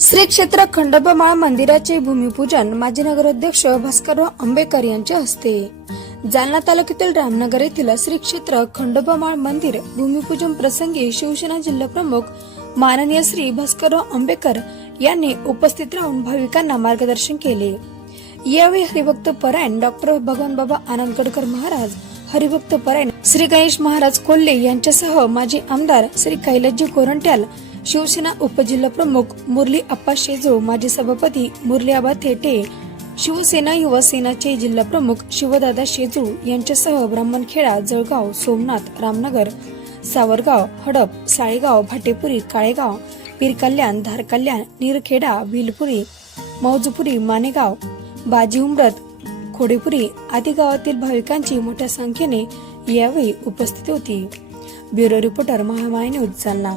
श्री क्षेत्र खंडोबामाळ मंदिराचे भूमिपूजन माजी नगराध्यक्ष भास्करराव आंबेकर यांच्या हस्ते. जालना तालुक्यातील रामनगर येथील श्री क्षेत्र खंडोबामाळ मंदिर भूमिपूजन प्रसंगी शिवसेना जिल्हाप्रमुख माननीय श्री भास्करराव आंबेकर यांनी उपस्थित राहून भाविकांना मार्गदर्शन केले. यावेळी हरिभक्त परायण डॉक्टर भगवान बाबा आनंदगडकर महाराज हरिभक्त परायण श्री गणेश महाराज कोल्हे यांच्यासह माजी आमदार श्री कैलासजी कोरंट्याल शिवसेना उपजिल्हा प्रमुख मुरली अप्पा शेजो माजी सभापती मुरली आबा थेटे शिवसेना युवा सेनाचे जिल्हा प्रमुख शिवदादा शेजू यांच्यासह ब्राह्मणखेडा जळगाव सोमनाथ रामनगर सावरगाव हडप साळेगाव भाटेपुरी काळेगाव पीरकल्याण धारकल्याण निरखेडा भिलपुरी मौजपुरी मानेगाव बाजी उमरत खोडेपुरी आदी गावातील भाविकांची मोठ्या संख्येने यावेळी उपस्थिती होती. Bureau reporter Mahamay news Jalna.